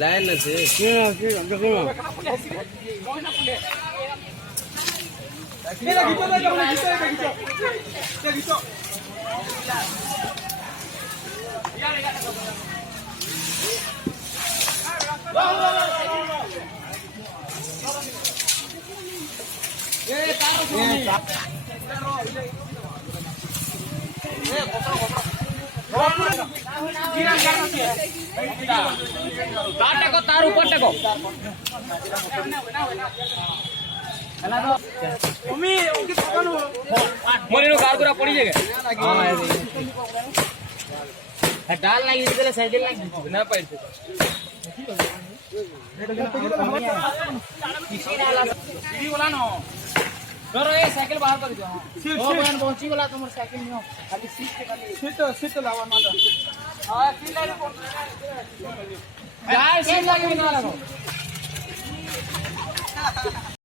line আছে तार ऊपर टेको मोरी कार पूरा पड़ी जाएगा डाल लगी इधर साइकिल लगी ना पैर किसी वाला सीढ़ी वाला ना करो ये साइकिल बाहर कर दो ओ बहन पहुंची वाला तुम्हारी साइकिल में खाली सीट पे खाली सीट लावा माता हां सीट लगे यार सीट लगे बिना लगो